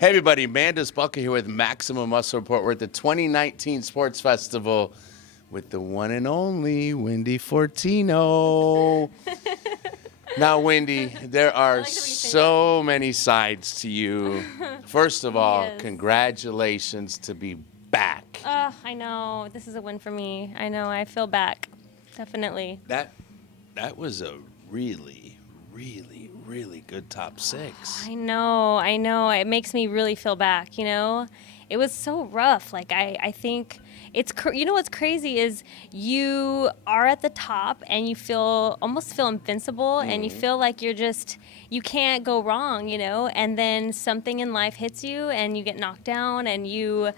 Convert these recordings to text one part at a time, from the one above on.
Hey everybody, Mandus here with Maximum Muscle Report. We're at the 2019 Sports Festival with the one and only Wendy Fortino. Now, Wendy, there are so many sides to you. First of all, congratulations to be back. I know. This is a win for me. I know. I feel back. Definitely. That was a really good top 6. I know. It makes me really feel back, you know? It was so rough. Like, I think it's, you know what's crazy is you are at the top and you almost feel invincible and you feel like you can't go wrong, you know? And then something in life hits you and you get knocked down and you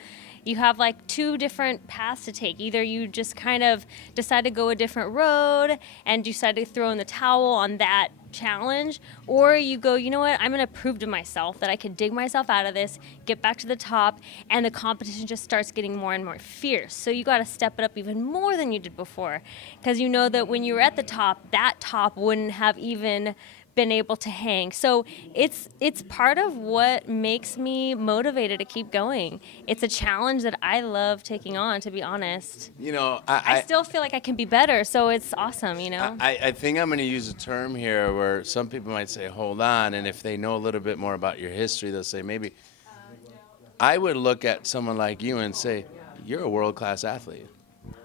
have like 2 different paths to take. Either you just kind of decide to go a different road and decide to throw in the towel on that challenge, or you go, you know what, I'm going to prove to myself that I can dig myself out of this, get back to the top, and the competition just starts getting more and more fierce. So you got to step it up even more than you did before, because you know that when you were at the top, that top wouldn't have even been able to hang. So it's part of what makes me motivated to keep going. It's a challenge that I love taking on, to be honest. You know, I still feel like I can be better, so it's awesome, you know? I think I'm going to use a term here where some people might say, hold on, and if they know a little bit more about your history, they'll say, maybe, I would look at someone like you and say, you're a world-class athlete.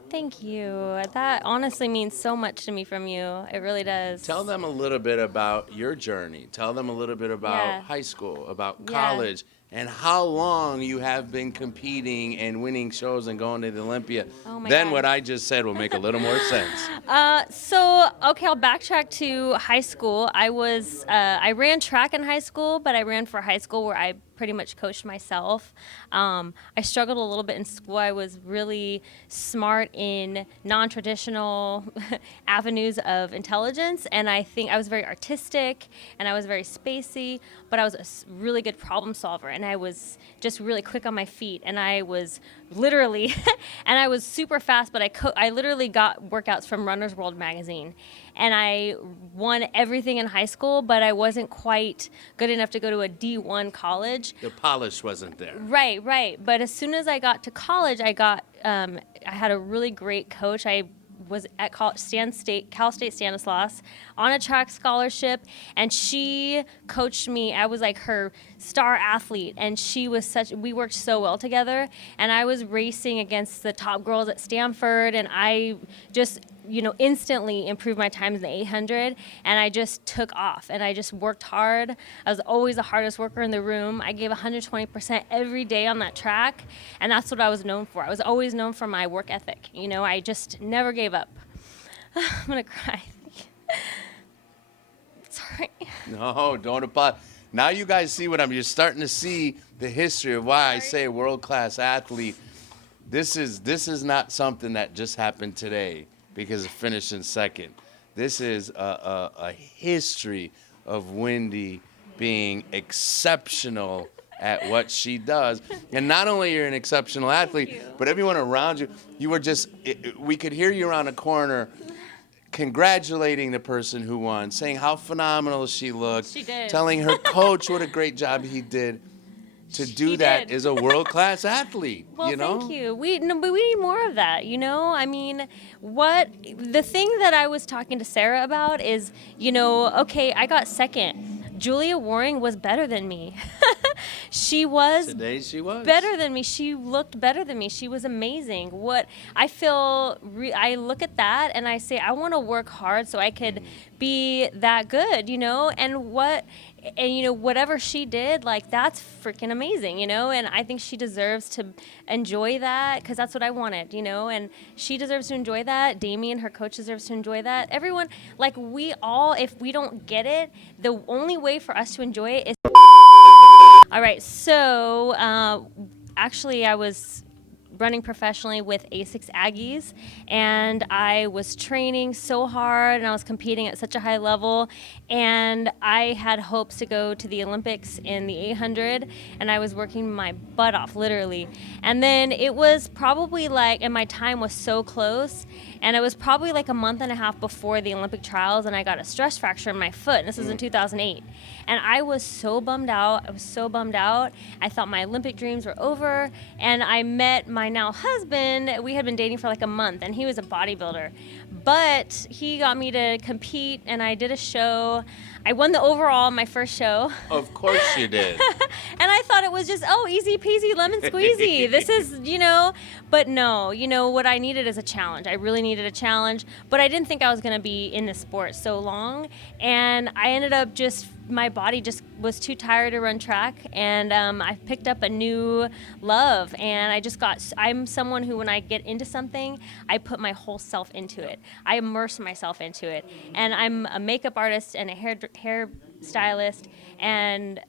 Thank you. That honestly means so much to me from you. It really does. Tell them a little bit about your journey. Tell them a little bit about high school, about college, and how long you have been competing and winning shows and going to the Olympia. Oh my then God. what I just said will make a little more sense. Okay, I'll backtrack to high school. I ran track in high school, but I ran for high school where I pretty much coached myself. I struggled a little bit in school. I was really smart in non-traditional avenues of intelligence, and I think I was very artistic, and I was very spacey, but I was a really good problem solver, and I was just really quick on my feet, and I was literally, and I was super fast, but I literally got workouts from Runner's World magazine, and I won everything in high school, but I wasn't quite good enough to go to a D1 college. The polish wasn't there. Right. But as soon as I got to college, I had a really great coach. I was at Cal State Stanislaus on a track scholarship, and she coached me. I was like her star athlete, and we worked so well together, and I was racing against the top girls at Stanford, and I just, you know, instantly improved my times in the 800, and I just took off, and I just worked hard. I was always the hardest worker in the room. I gave 120% every day on that track, and that's what I was known for. I was always known for my work ethic. You know, I just never gave up. I'm gonna cry. Sorry. No, don't apologize. Now you guys see you're starting to see the history of why I say world-class athlete. This is not something that just happened today because of finishing second. This is a history of Wendy being exceptional at what she does. And not only you're an exceptional athlete, but everyone around you, we could hear you around the corner congratulating the person who won, saying how phenomenal she looked, she did. Telling her coach what a great job he did. To do that is a world-class athlete, well, you know? Thank you. But we need more of that, you know? I mean, the thing that I was talking to Sarah about is, you know, okay, I got second. Julia Waring was better than me. Today she was better than me. She looked better than me. She was amazing. I look at that and I say, I want to work hard so I could be that good, you know? And you know, whatever she did, like, that's freaking amazing, you know? And I think she deserves to enjoy that, because that's what I wanted, you know? And she deserves to enjoy that. Damien, her coach, deserves to enjoy that. Everyone, like, if we don't get it, the only way for us to enjoy it is... All right, so actually I was running professionally with A6 Aggies, and I was training so hard, and I was competing at such a high level, and I had hopes to go to the Olympics in the 800, and I was working my butt off, literally. And then it was probably like, and my time was so close, and it was probably like a month and a half before the Olympic trials, and I got a stress fracture in my foot, and this was in 2008. And I was so bummed out. I thought my Olympic dreams were over, and I met my now husband. We had been dating for like a month, and he was a bodybuilder. But he got me to compete, and I did a show. I won the overall my first show. Of course you did. And I thought it was just, easy peasy, lemon squeezy. This is, but no, what I needed is a challenge. I really needed a challenge, but I didn't think I was going to be in this sport so long. And I ended up my body just was too tired to run track, and I picked up a new love, and I'm someone who, when I get into something, I put my whole self into it. I immerse myself into it, and I'm a makeup artist and a hair stylist, and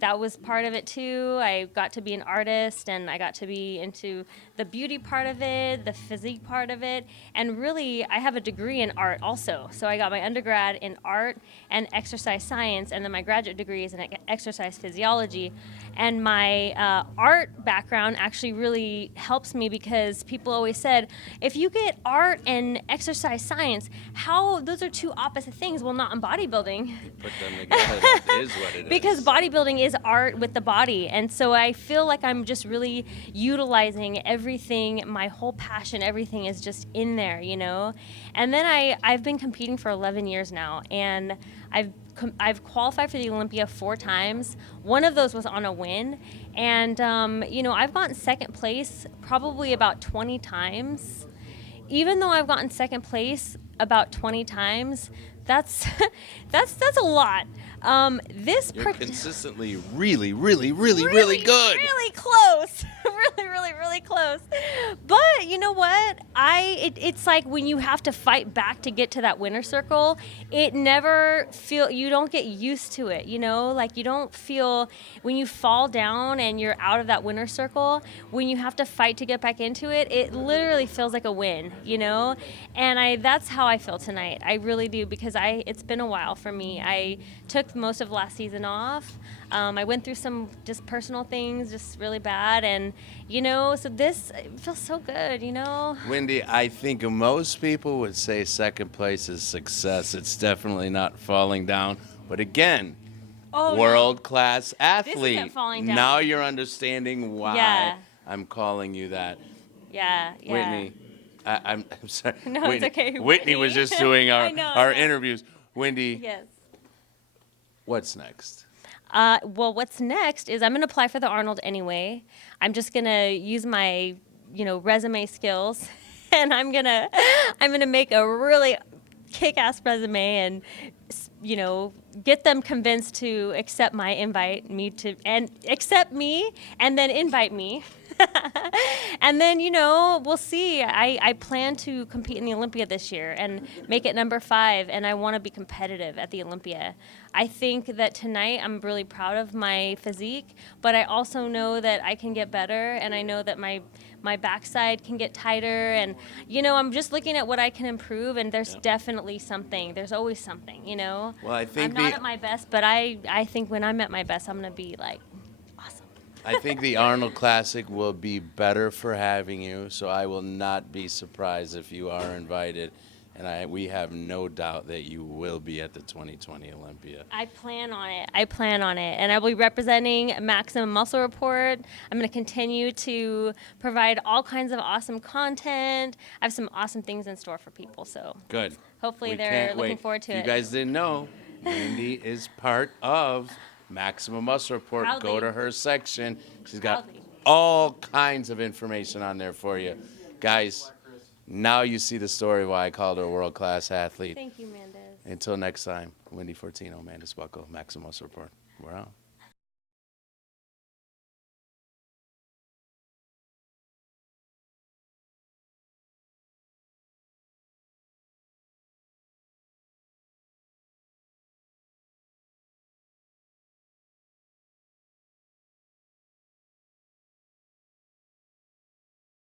that was part of it too. I got to be an artist, and I got to be into the beauty part of it, the physique part of it, and really I have a degree in art also. So I got my undergrad in art and exercise science, and then my graduate degree is in exercise physiology. And my art background actually really helps me, because people always said, if you get art and exercise science, how those are two opposite things? Well, not in bodybuilding. Put them together, that is what it is. Because bodybuilding is art with the body. And so I feel like I'm just really utilizing everything, my whole passion, everything is just in there, And then I've been competing for 11 years now, and I've qualified for the Olympia 4 times. One of those was on a win. And, I've gotten second place probably about 20 times. Even though I've gotten second place about 20 times, that's a lot. You're consistently really, really, really, really good. Really close. really close. But you know what? It's like when you have to fight back to get to that winner circle, you don't get used to it, Like you don't feel, when you fall down and you're out of that winner circle, when you have to fight to get back into it, it literally feels like a win, And that's how I feel tonight. I really do, because it's been a while for me. I took most of last season off. I went through some just personal things, just really bad, and so this feels so good, Wendy, I think most people would say second place is success. It's definitely not falling down, but again, world-class athlete. This isn't falling down. Now you're understanding why I'm calling you that. Yeah. Whitney, I'm sorry. No, Whitney, it's okay. Whitney was just doing our interviews. Wendy, yes. What's next? Well, what's next is I'm going to apply for the Arnold anyway. I'm just going to use my, resume skills, and I'm going to make a really kick-ass resume and, get them convinced to accept my invite, accept me, and then invite me. And then, we'll see. I plan to compete in the Olympia this year and make it number 5, and I want to be competitive at the Olympia. I think that tonight I'm really proud of my physique, but I also know that I can get better, and I know that my backside can get tighter, and, I'm just looking at what I can improve, and there's definitely something. There's always something, Well, I think I'm not at my best, but I think when I'm at my best, I'm going to be, awesome. I think the Arnold Classic will be better for having you, so I will not be surprised if you are invited. And we have no doubt that you will be at the 2020 Olympia. I plan on it. And I will be representing Maximum Muscle Report. I'm going to continue to provide all kinds of awesome content. I have some awesome things in store for people. So good. Hopefully they're looking forward to it. You guys didn't know, Wendy is part of Maximum Muscle Report. Proudly. Go to her section. She's got Proudly. all kinds of information on there for you. Guys, now you see the story why I called her a world-class athlete. Thank you, Mandus. Until next time, Wendy Fortino, Mandus Buckle, Maximum Muscle Report. We're out.